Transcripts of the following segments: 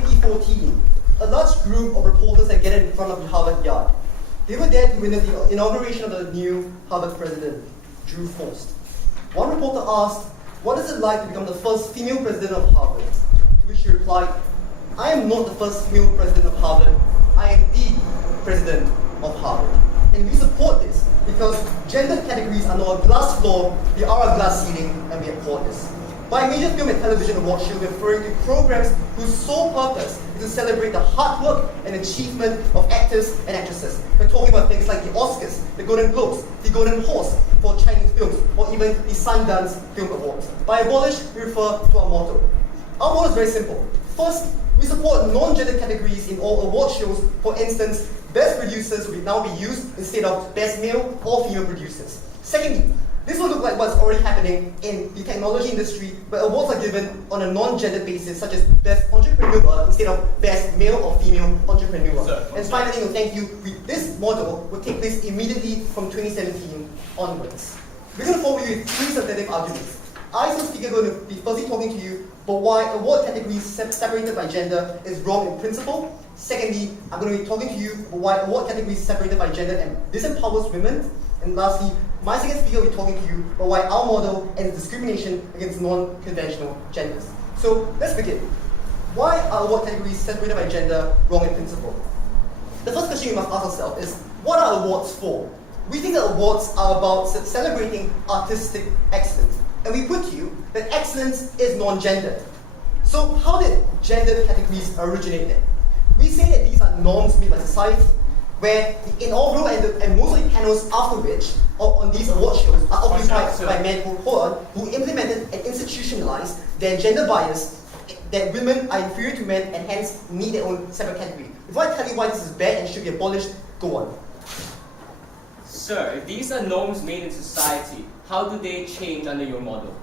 2014, a large group of reporters had gathered in front of the Harvard Yard. They were there to witness the inauguration of the new Harvard president, Drew Forst. One reporter asked, "What is it like to become the first female president of Harvard?" To which she replied, "I am not the first female president of Harvard, I am the president of Harvard." And we support this because gender categories are not a glass floor, they are a glass ceiling, and we abhor this. By major film and television awards, she will be referring to programs whose sole purpose is to celebrate the hard work and achievement of actors and actresses. We're talking about things like the Oscars, the Golden Globes, the Golden Horse for Chinese films, or even the Sundance Film Awards. By abolish, we refer to our motto. Our motto is very simple. First, we support non-gender categories in all award shows. For instance, best producers will now be used instead of best male or female producers. Secondly, this will look like what's already happening in the technology industry, where awards are given on a non-gender basis, such as Best Entrepreneur instead of Best Male or Female Entrepreneur. And finally, thank you, this model will take place immediately from 2017 onwards. We're going to follow you with three substantive arguments. I, as a speaker, going to be firstly talking to you about why award categories separated by gender is wrong in principle. Secondly, I'm going to be talking to you about why award categories separated by gender and disempowers women. And lastly, my second speaker will be talking to you about why our model ends discrimination against non-conventional genders. So let's begin. Why are award categories separated by gender wrong in principle? The first question we must ask ourselves is, what are awards for? We think that awards are about celebrating artistic excellence. And we put to you that excellence is non-gendered. So how did gender categories originate then? We say that these are norms made by society, where the inaugural and most of the panels after which, or on these award shows, are occupied by men who implemented and institutionalized their gender bias that women are inferior to men and hence need their own separate category. Before I tell you why this is bad and should be abolished, go on. Sir, if these are norms made in society, how do they change under your model?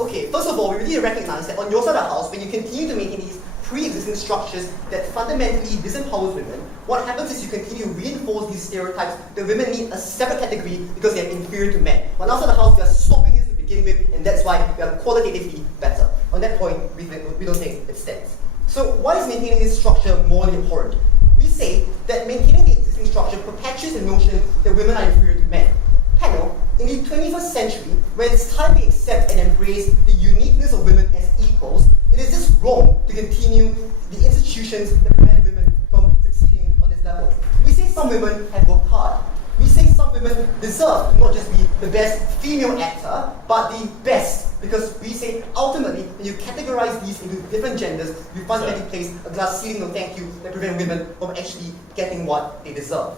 Okay, first of all, we really recognize that on your side of the house, when you continue to maintain these pre-existing structures that fundamentally disempowers women, what happens is you continue to reinforce these stereotypes that women need a separate category because they are inferior to men. On outside the house, we are stopping this to begin with, and that's why we are qualitatively better. On that point, we don't think it stands. So why is maintaining this structure morally abhorrent? We say that maintaining the existing structure perpetuates the notion that women are inferior to men. Panel, in the 21st century, when it's time we accept and embrace the uniqueness of women as equals, it is just wrong to continue the institutions that prevent women from succeeding on this level. We say some women have worked hard. We say some women deserve to not just be the best female actor, but the best, because we say ultimately, when you categorize these into different genders, we fundamentally place a glass ceiling of thank you that prevent women from actually getting what they deserve.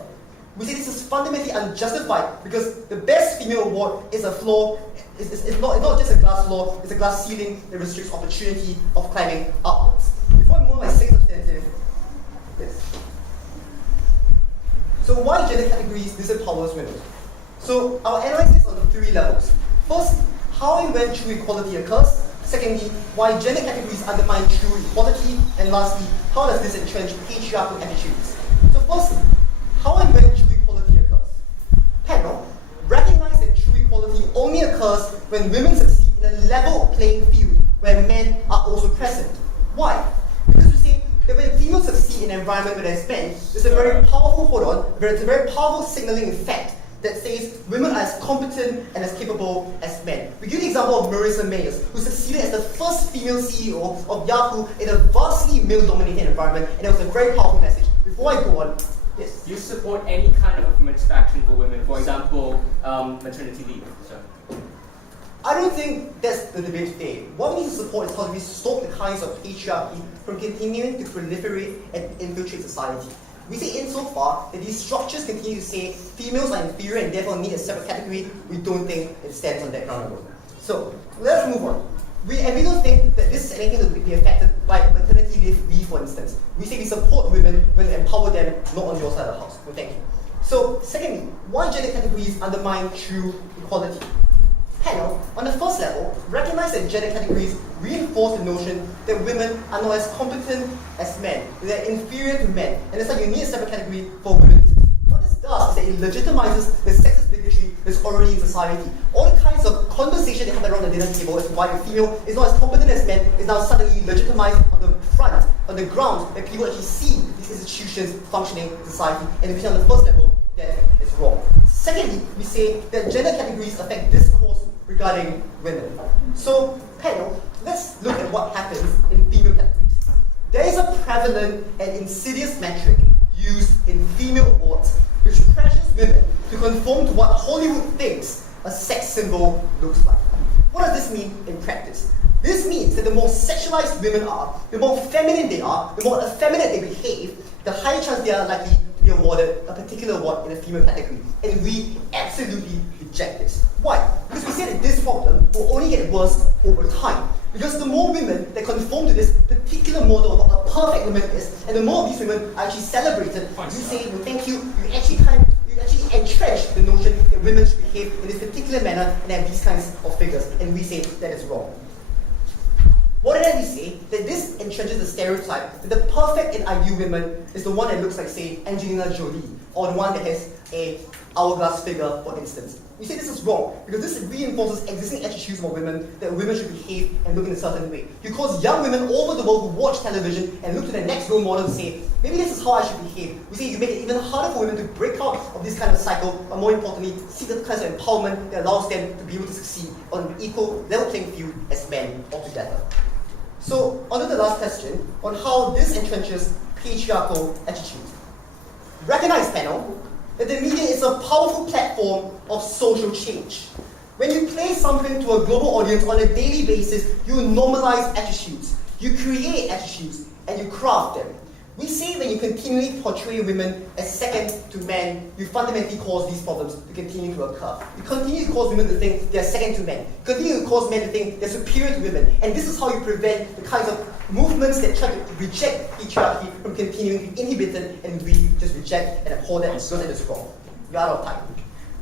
We say this is fundamentally unjustified because the best female award is a flaw. It's not just a glass floor, it's a glass ceiling that restricts opportunity of climbing upwards. Before I move on to my second substantive, yes. So why gender categories disempowers women? So I'll analyze this on 3 levels. First, how and when true equality occurs. Secondly, why gender categories undermine true equality. And lastly, how does this entrench patriarchal attitudes? So first, how and when true equality occurs? Panel, recognize that true equality only occurs when women succeed in a level playing field where men are also present. Why? Because we say that when females succeed in an environment where there's men, there's a very powerful, it's a very powerful signaling effect that says women are as competent and as capable as men. We give the example of Marissa Mayers, who succeeded as the first female CEO of Yahoo in a vastly male-dominated environment, and it was a very powerful message. Before I go on, yes. Do you support any kind of affirmative action for women? For example, maternity leave. Sir. I don't think that's the debate today. What we need to support is how do we stop the kinds of patriarchy from continuing to proliferate and infiltrate society. We say insofar that these structures continue to say females are inferior and therefore need a separate category, we don't think it stands on that ground alone. So let's move on. We don't think that this is anything that would be affected by maternity leave, for instance. We say we support women when we empower them, not on your side of the house. Well, thank you. So, secondly, why gender categories undermine true equality? Panel, on the first level, recognize that gender categories reinforce the notion that women are not as competent as men, that they're inferior to men, and that's why you need a separate category for women to succeed. What this does is that it legitimizes the sexist bigotry that's already in society. All the kinds of conversation that happen around the dinner table as to why a female is not as competent as men is now suddenly legitimized on the front on the ground that people actually see these institutions functioning in society, and we say on the first level that is wrong. Secondly, we say that gender categories affect discourse regarding women. So, panel, let's look at what happens in female categories. There is a prevalent and insidious metric used in female awards which pressures women to conform to what Hollywood thinks a sex symbol looks like. What does this mean in practice? This means that the more sexualized women are, the more feminine they are, the more effeminate they behave, the higher chance they are likely to be awarded a particular award in a female category. And we absolutely reject this. Why? Because we say that this problem will only get worse over time. Because the more women that conform to this particular model of what a perfect woman is, and the more of these women are actually celebrated, you say, well, thank you, you actually entrench the notion that women should behave in this particular manner and have these kinds of figures. And we say that is wrong. More than that, we say that this entrenches the stereotype that the perfect and ideal woman is the one that looks like, say, Angelina Jolie, or the one that has a hourglass figure, for instance. We say this is wrong because this reinforces existing attitudes about women that women should behave and look in a certain way. You cause young women all over the world who watch television and look to their next role model and say, maybe this is how I should behave. We say you make it even harder for women to break out of this kind of cycle, but more importantly, see the kinds of empowerment that allows them to be able to succeed on an equal level playing field as men altogether. So, on to the last question on how this entrenches patriarchal attitudes. Recognize, panel, that the media is a powerful platform of social change. When you play something to a global audience on a daily basis, you normalize attitudes, you create attitudes, and you craft them. We say when you continually portray women as second to men, you fundamentally cause these problems to continue to occur. You continue to cause women to think they're second to men. You continue to cause men to think they're superior to women. And this is how you prevent the kinds of movements that try to reject patriarchy from continuing to be inhibited, and we just reject and abhor that because it is wrong. We're out of time.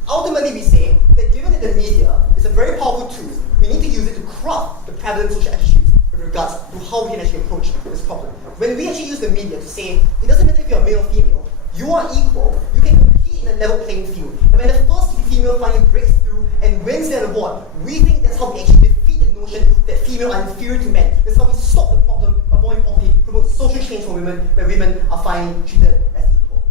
Ultimately, we say that given that the media is a very powerful tool, we need to use it to craft the prevalent social attitudes with regards to how we can actually approach this problem. When we actually use the media to say, it doesn't matter if you're male or female, you are equal, you can compete in a level playing field. And when the first female finally breaks through and wins that award, we think that's how we actually defeat the notion that female are inferior to men. That's how we stop the problem, but more importantly, promote social change for women, where women are finally treated as equal.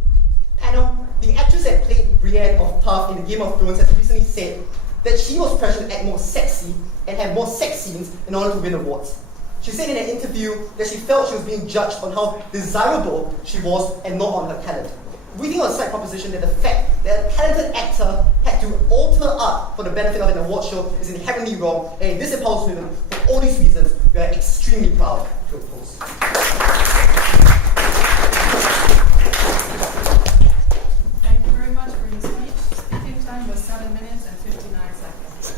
Panel, the actress that played Brienne of Tarth in the Game of Thrones has recently said that she was pressured to act more sexy and have more sex scenes in order to win awards. She said in an interview that she felt she was being judged on how desirable she was and not on her talent. We think on a side proposition that the fact that a talented actor had to alter art for the benefit of an award show is inherently wrong, and in this empowers women, for all these reasons, we are extremely proud to oppose. Thank you very much for your speech. Speaking time was 7 minutes and 59 seconds.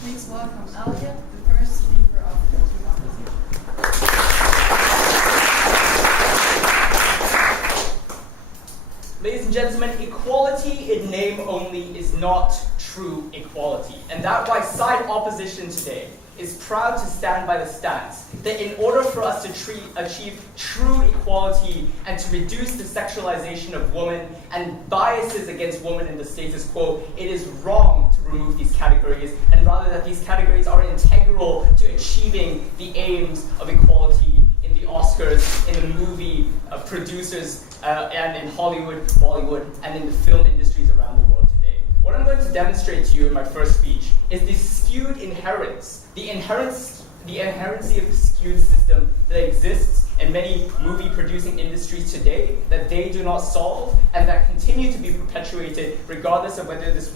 Please welcome Elliot, the first speaker of the conversation. Ladies and gentlemen, equality in name only is not true equality. And that's why side opposition today is proud to stand by the stance that in order for us to achieve true equality and to reduce the sexualization of women and biases against women in the status quo, it is wrong to remove these categories, and rather that these categories are integral to achieving the aims of equality in the Oscars, in the movie producers, and in Hollywood, Bollywood, and in the film industries around the world today. What I'm going to demonstrate to you in my first speech is the skewed inherence, the inherency of the skewed system that exists in many movie-producing industries today that they do not solve and that continue to be perpetuated regardless of whether this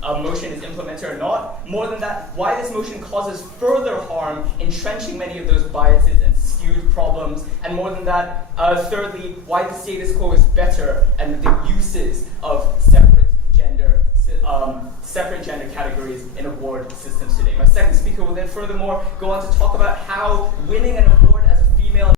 motion is implemented or not. More than that, why this motion causes further harm, entrenching many of those biases and skewed problems. And more than that, thirdly, why the status quo is better and the uses of separate gender categories in award systems today. My second speaker will then furthermore go on to talk about how winning an award